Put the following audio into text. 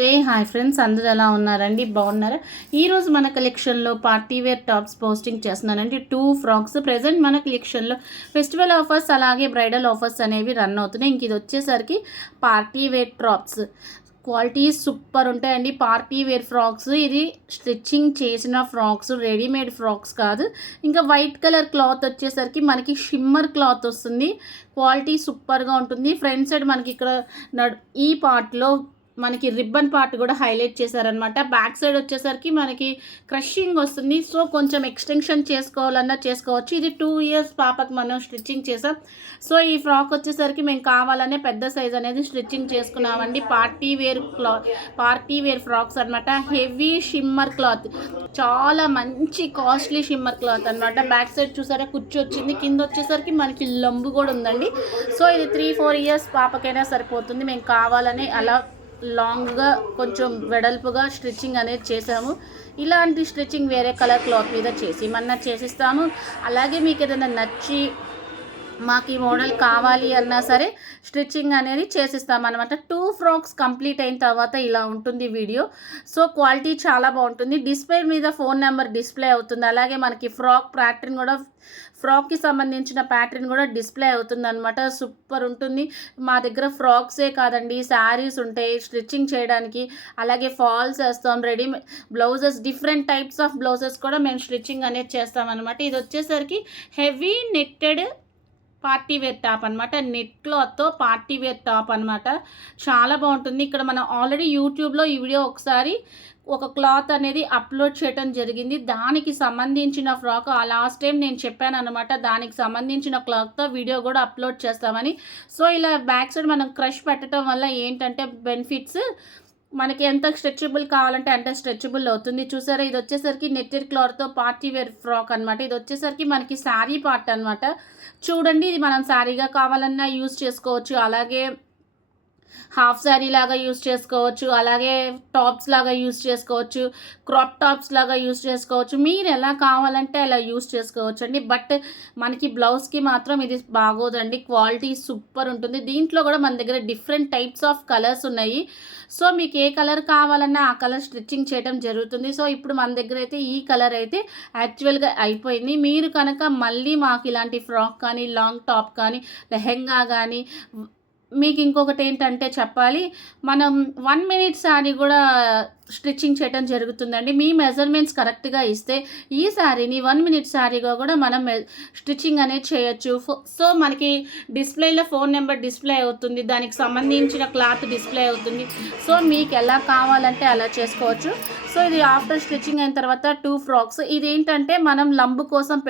నమస్తే hi friends, అందరూ ఎలా ఉన్నారండి? బాగున్నారా? ఈరోజు మన కలెక్షన్లో పార్టీ వేర్ టాప్స్ పోస్టింగ్ చేస్తున్నానండి. 2 ఫ్రాక్స్ ప్రజెంట్ మన కలెక్షన్లో ఫెస్టివల్ ఆఫర్స్ అలాగే బ్రైడల్ ఆఫర్స్ అనేవి రన్ అవుతున్నాయి. ఇంక ఇది వచ్చేసరికి party wear tops quality super ఉంటాయండి. పార్టీ వేర్ ఫ్రాక్స్, ఇది స్టిచ్చింగ్ చేసిన ఫ్రాక్స్, రెడీమేడ్ ఫ్రాక్స్ కాదు. ఇంకా వైట్ కలర్ క్లాత్ వచ్చేసరికి మనకి షిమ్మర్ క్లాత్ వస్తుంది. క్వాలిటీ సూపర్గా ఉంటుంది. ఫ్రంట్ సైడ్ మనకి ఇక్కడ ఈ పార్ట్లో మనకి రిబ్బన్ పార్ట్ కూడా హైలైట్ చేశారనమాట. బ్యాక్ సైడ్ వచ్చేసరికి మనకి క్రషింగ్ వస్తుంది. సో కొంచెం ఎక్స్టెన్షన్ చేసుకోవాలన్నా చేసుకోవచ్చు. ఇది 2 ఇయర్స్ పాపకి మనం స్టిచ్చింగ్ చేసాం. సో ఈ ఫ్రాక్ వచ్చేసరికి మేము కావాలనే పెద్ద సైజ్ అనేది స్టిచ్చింగ్ చేసుకున్నామండి. పార్టీ వేర్ ఫ్రాక్స్ అనమాట. హెవీ షిమ్మర్ క్లాత్, చాలా మంచి కాస్ట్లీ షిమ్మర్ క్లాత్ అనమాట. బ్యాక్ సైడ్ చూసారా కుర్చీ వచ్చింది, కింద వచ్చేసరికి మనకి లంబు కూడా ఉందండి. సో ఇది 3-4 ఇయర్స్ పాపకైనా సరిపోతుంది. మేము కావాలని అలా లాంగ్గా కొంచెం వెడల్పుగా స్టిచ్చింగ్ అనేది చేసాము. ఇలాంటి స్టిచ్చింగ్ వేరే కలర్ క్లాత్ మీద చేసిస్తాము. అలాగే మీకు ఏదైనా నచ్చి మాకు ఈ మోడల్ కావాలి అన్నా సరే స్టిచ్చింగ్ అనేది చేసిస్తామన్నమాట. 2 ఫ్రాక్స్ కంప్లీట్ అయిన తర్వాత ఇలా ఉంటుంది వీడియో. సో క్వాలిటీ చాలా బాగుంటుంది. డిస్ప్లే మీద ఫోన్ నెంబర్ డిస్ప్లే అవుతుంది. అలాగే మనకి ఫ్రాక్కి సంబంధించిన ప్యాటర్న్ కూడా డిస్ప్లే అవుతుంది అనమాట. సూపర్ ఉంటుంది. మా దగ్గర ఫ్రాక్సే కాదండి, శారీస్ ఉంటాయి స్టిచ్చింగ్ చేయడానికి. అలాగే ఫాల్స్ వేస్తాం, readymade blouses, different types of blouses కూడా మేము స్టిచ్చింగ్ అనేది చేస్తామన్నమాట. ఇది వచ్చేసరికి heavy netted party wear top అనమాట. నెట్ క్లాత్తో పార్టీ వేర్ టాప్ అనమాట. చాలా బాగుంటుంది. ఇక్కడ మనం ఆల్రెడీ యూట్యూబ్లో ఈ వీడియో ఒకసారి ఒక క్లాత్ అనేది అప్లోడ్ చేయడం జరిగింది. దానికి సంబంధించిన ఫ్రాక్ లాస్ట్ టైం నేను చెప్పాను అనమాట. దానికి సంబంధించిన క్లాత్తో వీడియో కూడా అప్లోడ్ చేస్తామని. సో ఇలా బ్యాక్ సైడ్ మనం క్రష్ పెట్టడం వల్ల ఏంటంటే బెనిఫిట్స్, మనకి ఎంత స్ట్రెచబుల్ కావాలంటే అంత స్ట్రెచబుల్ అవుతుంది. చూసారా, ఇది వచ్చేసరికి నెట్టెడ్ క్లాత్తో పార్టీ వేర్ ఫ్రాక్ అనమాట. ఇది వచ్చేసరికి మనకి శారీ పార్ట్ అనమాట. చూడండి, ఇది మనం శారీగా కావాలన్నా యూజ్ చేసుకోవచ్చు, అలాగే హాఫ్ శారీ లాగా యూజ్ చేసుకోవచ్చు, అలాగే టాప్స్ లాగా యూజ్ చేసుకోవచ్చు, క్రాప్ టాప్స్ లాగా యూజ్ చేసుకోవచ్చు. మీరు ఎలా కావాలంటే అలా యూజ్ చేసుకోవచ్చు అండి. బట్ మనకి బ్లౌజ్కి మాత్రం ఇది బాగోదండి. క్వాలిటీ సూపర్ ఉంటుంది. దీంట్లో కూడా మన దగ్గర డిఫరెంట్ టైప్స్ ఆఫ్ కలర్స్ ఉన్నాయి. సో మీకు ఏ కలర్ కావాలన్నా ఆ కలర్ స్టిచ్చింగ్ చేయడం జరుగుతుంది. సో ఇప్పుడు మన దగ్గర అయితే ఈ కలర్ అయితే యాక్చువల్గా అయిపోయింది. మీరు కనుక మళ్ళీ మాకు ఇలాంటి ఫ్రాక్ కానీ, లాంగ్ టాప్ కానీ, లెహెంగా కానీ, మీకు ఇంకొకటి ఏంటంటే చెప్పాలి, మనం 1 మినిట్ శారీ కూడా స్టిచ్చింగ్ చేయడం జరుగుతుందండి. మీ మెజర్మెంట్స్ కరెక్ట్గా ఇస్తే ఈ శారీని 1 మినిట్ శారీగా కూడా మనం స్టిచ్చింగ్ అనేది చేయొచ్చు. సో మనకి డిస్ప్లేలో ఫోన్ నెంబర్ డిస్ప్లే అవుతుంది, దానికి సంబంధించిన క్లాత్ డిస్ప్లే అవుతుంది. సో మీకు ఎలా కావాలంటే అలా చేసుకోవచ్చు. సో ఇది ఆఫ్టర్ స్టిచ్చింగ్ అయిన తర్వాత 2 ఫ్రాక్స్. ఇది ఏంటంటే మనం లంబు కోసం